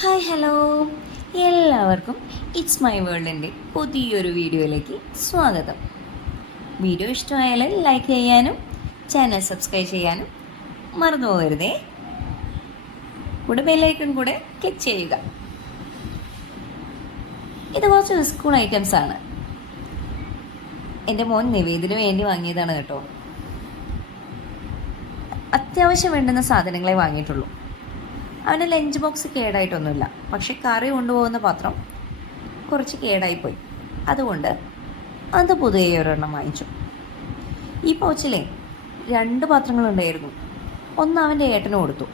Hi hello, എല്ലാവർക്കും it's my വേൾഡിൻ്റെ പുതിയൊരു വീഡിയോയിലേക്ക് സ്വാഗതം. വീഡിയോ ഇഷ്ടമായാൽ ലൈക്ക് ചെയ്യാനും ചാനൽ സബ്സ്ക്രൈബ് ചെയ്യാനും മറന്നു പോകരുതേ. കൂടെ ബെല്ലൈക്കൺ കൂടെ ക്ലിക്ക് ചെയ്യുക. ഇത് കുറച്ച് സ്കൂൾ ഐറ്റംസ് ആണ്. എൻ്റെ മോൻ നിവേദിന് വേണ്ടി വാങ്ങിയതാണ് കേട്ടോ. അത്യാവശ്യം വേണ്ടുന്ന സാധനങ്ങളെ വാങ്ങിയിട്ടുള്ളൂ. അവൻ്റെ ലഞ്ച് ബോക്സ് കേടായിട്ടൊന്നുമില്ല, പക്ഷെ കറി കൊണ്ടുപോകുന്ന പാത്രം കുറച്ച് കേടായിപ്പോയി. അതുകൊണ്ട് അത് പുതിയ ഒരെണ്ണം വാങ്ങിച്ചു. ഈ പൗച്ചിലെ 2 പാത്രങ്ങളുണ്ടായിരുന്നു. ഒന്ന് അവൻ്റെ ഏട്ടന് കൊടുത്തു,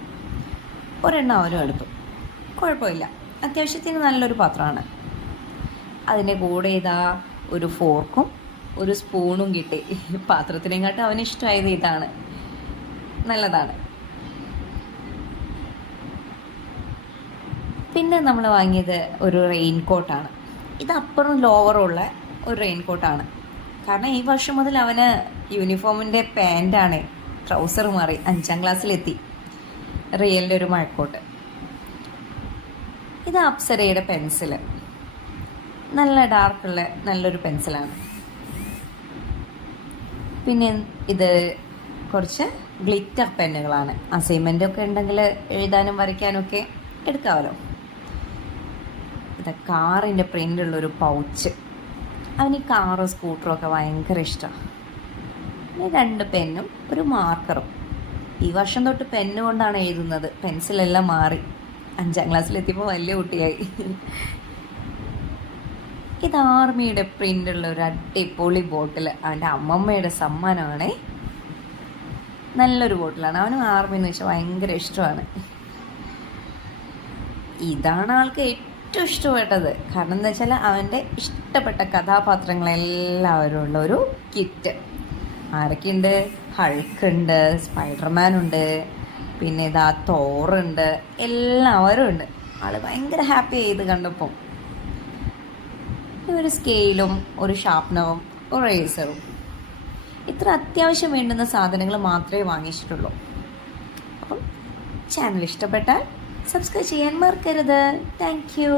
ഒരെണ്ണം അവനും എടുത്തു. കുഴപ്പമില്ല, അത്യാവശ്യത്തിന് നല്ലൊരു പാത്രമാണ്. അതിൻ്റെ കൂടെ ഇതാ ഒരു ഫോർക്കും ഒരു സ്പൂണും കിട്ടി. പാത്രത്തിനെക്കാട്ടും അവന് ഇഷ്ടമായത് ഇതാണ്, നല്ലതാണ്. പിന്നെ നമ്മൾ വാങ്ങിയത് ഒരു റെയിൻ കോട്ടാണ്. ഇത് അപ്പറും ലോവറുള്ള ഒരു റെയിൻ കോട്ടാണ്. കാരണം ഈ വർഷം മുതൽ അവന് യൂണിഫോമിൻ്റെ പാൻറ്റാണ്, ട്രൗസർ മാറി 5ാം ക്ലാസ്സിലെത്തി. റിയലിൻ്റെ ഒരു മഴക്കോട്ട്. ഇത് അപ്സരയുടെ പെൻസില്, നല്ല ഡാർക്കുള്ള നല്ലൊരു പെൻസിലാണ്. പിന്നെ ഇത് കുറച്ച് ഗ്ലിറ്റർ പെന്നുകളാണ്. അസൈൻമെൻ്റൊക്കെ ഉണ്ടെങ്കിൽ എഴുതാനും വരയ്ക്കാനൊക്കെ എടുക്കാമല്ലോ. ഇത് കാറിൻ്റെ പ്രിൻ്റുള്ളൊരു പൗച്ച്. അവന് ഈ കാറ് സ്കൂട്ടറും ഒക്കെ ഭയങ്കര ഇഷ്ടമാണ്. പിന്നെ 2 പെന്നും ഒരു മാർക്കറും. ഈ വർഷം തൊട്ട് പെന്ന് കൊണ്ടാണ് എഴുതുന്നത്, പെൻസിലെല്ലാം മാറി. 5ാം ക്ലാസ്സിലെത്തിയപ്പോൾ വലിയ കുട്ടിയായി. ഇത് ആർമിയുടെ പ്രിൻ്റുള്ള ഒരു അടിപൊളി ബോട്ടിൽ. അവൻ്റെ അമ്മമ്മയുടെ സമ്മാനമാണേ. നല്ലൊരു ബോട്ടിലാണ്. അവനും ആർമി എന്ന് വെച്ചാൽ ഭയങ്കര ഇഷ്ടമാണ്. ഇതാണ് ആൾക്ക് ഏറ്റവും ഇഷ്ടപ്പെട്ടത്. കാരണം എന്താ വെച്ചാൽ അവൻ്റെ ഇഷ്ടപ്പെട്ട കഥാപാത്രങ്ങളെല്ലാവരും ഉള്ള ഒരു കിറ്റ്. ആരൊക്കെയുണ്ട്? ഹൾക്കുണ്ട്, സ്പൈഡർമാൻ ഉണ്ട്, പിന്നെ ഇതാ തോറുണ്ട്, എല്ലാവരും ഉണ്ട്. ആൾ ഭയങ്കര ഹാപ്പി ആയത് കണ്ടപ്പം. ഒരു സ്കെയിലും ഒരു ഷാർപ്നറും ഒരു റേസറും. ഇത്ര അത്യാവശ്യം വേണ്ടുന്ന സാധനങ്ങൾ മാത്രമേ വാങ്ങിച്ചിട്ടുള്ളൂ. അപ്പം ചാനൽ ഇഷ്ടപ്പെട്ടാൽ സബ്സ്ക്രൈബ് ചെയ്യാൻ മറക്കരുത്. Thank you.